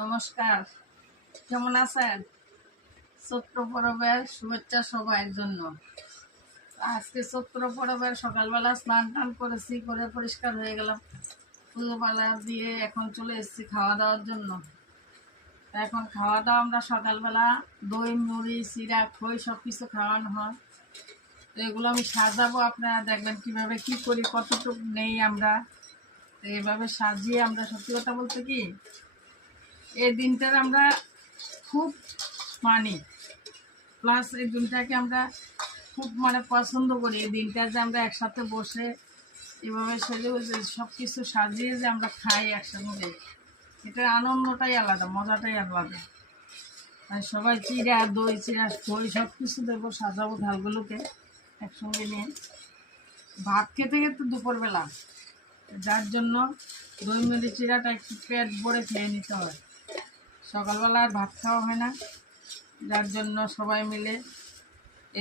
নমস্কার। কেমন আছেন? চৈত্র পরবের শুভেচ্ছা সবার জন্য। আজকে চৈত্র পরবের সকালবেলা স্নান টান করেছি, করে পরিষ্কার হয়ে গেলাম। পুজোপালা দিয়ে এখন চলে এসেছি খাওয়া দাওয়ার জন্য। এখন খাওয়া দাওয়া আমরা সকালবেলা দই, মুড়ি, চিরা, খই সব কিছু খাওয়ানো হয়। তো এগুলো আমি সাজাবো, আপনারা দেখবেন কীভাবে কি করি, কতটুকু নেই আমরা। তো এইভাবে সাজিয়ে আমরা সত্যি কথা বলতে কি এই দিনটার আমরা খুব মানি। প্লাস এই দিনটাকে আমরা খুব মানে পছন্দ করি। এই দিনটা যে আমরা একসাথে বসে এভাবে সেজে যে সব কিছু সাজিয়ে যে আমরা খাই একসঙ্গে এটার আনন্দটাই আলাদা, মজাটাই আলাদা। আর সবাই চিরা দই চিরা দই সব কিছু দেবো, সাজাবো ঢালগুলোকে একসঙ্গে নিয়ে। ভাত খেতে খেতে দুপুরবেলা, যার জন্য দই, মুড়ি চিরাটা একটু পেট ভরে খেয়ে নিতে হয়। সকালবেলা আর ভাত খাওয়া হয় না। যার জন্য সবাই মিলে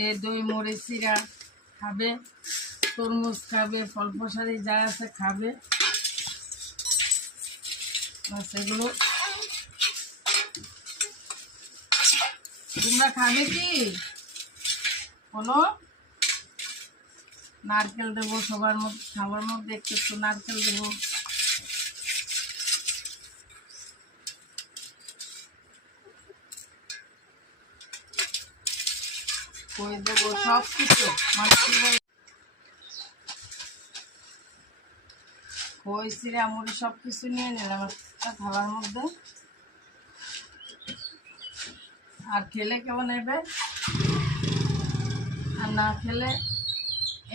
এ দই মুড়ি চিরা খাবে, তরমুজ খাবে, ফল ফসারি যা আছে খাবে। সেগুলো তোমরা খাবে কি? বলো নারকেল দেবো সবার মধ্যে, খাবার মধ্যে একটু একটু নারকেল দেবো। কই দেবো সব কিছু খই চিরা মুড়ি সব কিছু নিয়ে নিলাম একটা থালার মধ্যে। আর খেলে কেমন নেবে আর না খেলে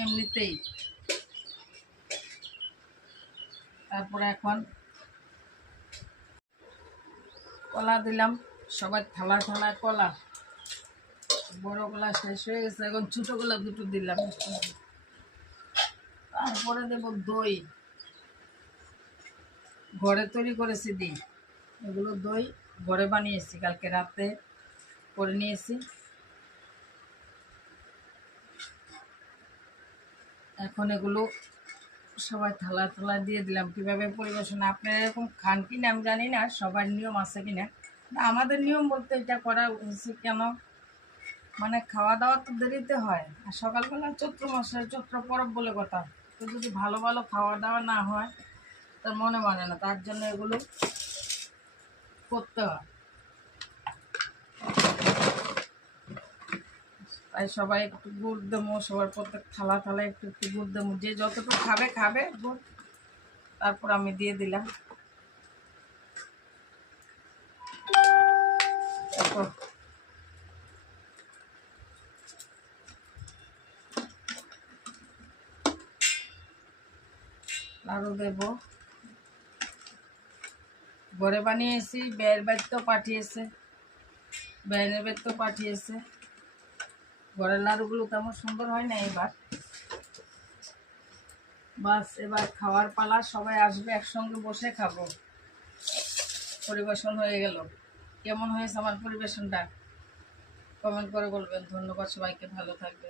এমনিতেই। তারপরে এখন কলা দিলাম, সবার থালা থালায় কলা। বড় কলা শেষ হয়ে গেছে, এখন ছোটো কলা দুটো দিলাম। তারপরে দেবো দই। ঘরে তৈরি করেছি দিই। এগুলো দই ঘরে বানিয়েছি, কালকে রাতে করে নিয়েছি। এখন এগুলো সবাই থালা থালা দিয়ে দিলাম। কীভাবে পরিবেশন? আপনারা এরকম খান কিনা আমি জানি না, সবার নিয়ম আছে কিনা আমাদের নিয়ম বলতে এটা করা উচিত কেন? মানে খাওয়া দাওয়া তো দেরিতে হয়। আর সকালবেলা চৈত্র মাসে চৈত্র পরব বলে কথা। তো যদি ভালো ভালো খাওয়া দাওয়া না হয়, তার মনে মানে না। তার জন্য এগুলো করতে হয়। তাই সবাই একটু গুড় দেবো, সবার প্রত্যেক থালা থালা একটু একটু গুড় দেবো। যে যতটুকু খাবে খাবে গুড়। তারপর আমি দিয়ে দিলাম। আরও দেবো। ঘরে বানিয়েছি বেয়ের বাড়িতেও পাঠিয়েছে। বেয়ের বাড়িতেও পাঠিয়েছে। ঘরের লাড়ুগুলো তেমন সুন্দর হয় না এবার। বাস, এবার খাওয়ার পালা, সবাই আসবে, একসঙ্গে বসে খাব। পরিবেশন হয়ে গেল। কেমন হয়েছে আমার পরিবেশনটা? কমেন্ট করে বলবেন। ধন্যবাদ সবাইকে, ভালো থাকবে